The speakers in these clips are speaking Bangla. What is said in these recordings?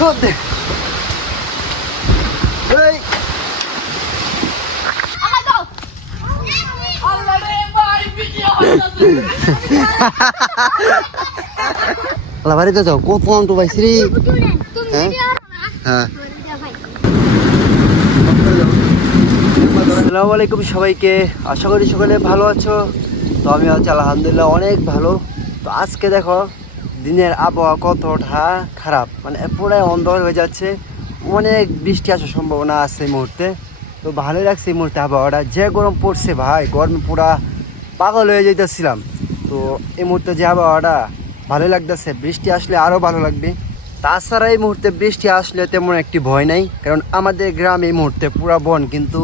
Joder. এই আলা বাড়িতে যাও কত তো পাইছি রে হ্যাঁ? হ্যাঁ আসসালামু আলাইকুম সবাইকে আশা করি সকলে ভালো আছো তো আমি আছি আলহামদুলিল্লাহ অনেক ভালো তো আজকে দেখো দিনের আবহাওয়া কতটা খারাপ? মানে পুরো অন্ধকার হয়ে যাচ্ছে। অনেক বৃষ্টি আসার সম্ভাবনা আছে এই মুহূর্তে। তো ভালোই লাগছে এই মুহূর্তে আবহাওয়াটা। যে গরম পড়ছে ভাই, গরমে পুরা পাগল হয়ে যেতেছিলাম তো এই মুহূর্তে যে আবহাওয়াটা, ভালোই লাগতেছে। বৃষ্টি আসলে আরও ভালো লাগবে। তাছাড়া এই মুহূর্তে বৃষ্টি আসলে তেমন একটি ভয় নাই। কারণ আমাদের গ্রাম এই মুহূর্তে পুরা বন কিন্তু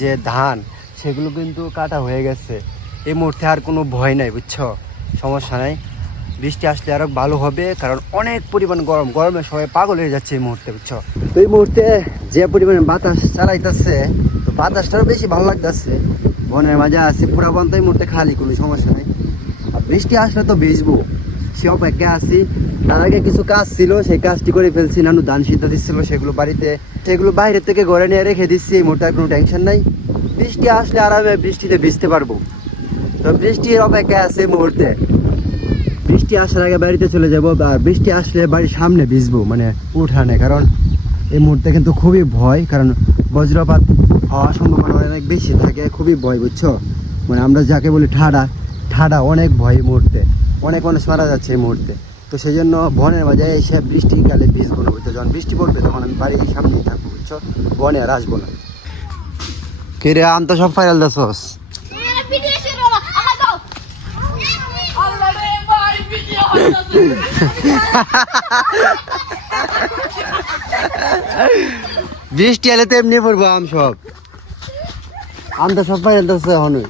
যে ধান, সেগুলো কিন্তু কাটা হয়ে গেছে। এই মুহূর্তে আর কোনো ভয় নাই, বুঝছ? সমস্যা নাই। বৃষ্টি আসলে আরও ভালো হবে, কারণ অনেক পরিমাণ গরম, গরমে সবাই পাগল হয়ে যাচ্ছে এই মুহূর্তে, বুঝছ? তো এই মুহূর্তে যে পরিমাণে বাতাস চালাইতেছে, তো বাতাসটাও বেশি ভালো লাগতেছে। বনের মাঝে আছে, পুরা বন তো এই মুহূর্তে খালি, কোনো সমস্যা নেই। আর বৃষ্টি আসলে তো ভিজবো, সে অপেক্ষা আছি। তার আগে কিছু কাজ ছিল, সেই কাজটি করে ফেলছি, নানু ধান সিদ্ধ দিচ্ছিল সেগুলো বাড়িতে। সেগুলো বাইরে থেকে ঘরে নিয়ে রেখে দিচ্ছি, এই মুহূর্তে কোনো টেনশন নাই। বৃষ্টি আসলে আরামে বৃষ্টিতে ভিজতে পারব। তো বৃষ্টির অপেক্ষা আছে এই মুহূর্তে। বৃষ্টি আসার আগে বাড়িতে চলে যাব আর বৃষ্টি আসলে বাড়ির সামনে ভিজবো মানে উঠানে কারণ এই মুহূর্তে কিন্তু খুবই ভয়, কারণ বজ্রপাত হওয়ার সম্ভাবনা অনেক বেশি থাকে, খুবই ভয়, বুঝছ? মানে আমরা যাকে বলি ঠাডা ঠাডা অনেক ভয় মুহূর্তে। অনেক মানুষ মারা যাচ্ছে এই মুহূর্তে। তো সেই জন্য বনের মাঝে এসে বৃষ্টিকালে ভিজবো না, বুঝছ? যখন বৃষ্টি পড়বে তখন আমি বাড়ির সামনেই থাকব, বুঝছ? বনে আর আসব না। কে রে, আম তো সব ফাইনাল দাসস বৃষ্টি এলে তো এমনি পড়ব আম সব। আম তো সব ফাইনাল দাসছে এখনই।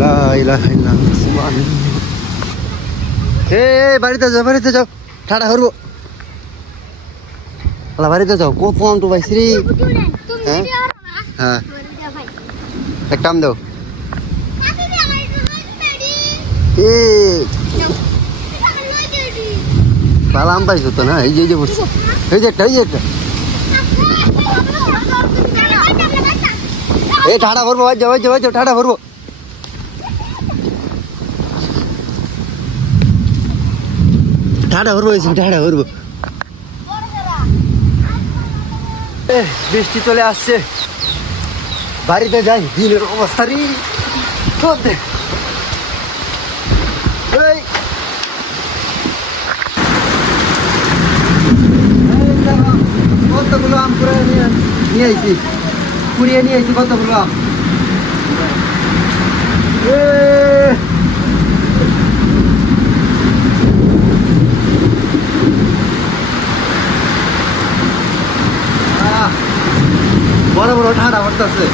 লা ইলাহা ইল্লাল্লাহ সুবহানাল্লাহ। এ এ, বাড়িতে যাও বাড়িতে যাও। ঠাডা করব। আলা বাড়িতে যাও। কত আম তো পাইছি রে হ্যাঁ? হ্যাঁ। একটা আম দাও ভালো আম পাইছো তো না? এই যে এই যে পড়ছে। এই যে একটা এই যে একটা। এই ঠাডা করব ভাই যাও যাও যাও ঠাডা করব ঠাডা এসে ঠাডা করব বৃষ্টি চলে আসছে। বাড়িতে যাই, দিনের অবস্থা রে। কতগুলো আম কুড়িয়ে নিয়ে নিয়ে কুড়িয়ে নিয়ে আইছি কতগুলো আম। বড় বড় ঠাডা পড়তেছে।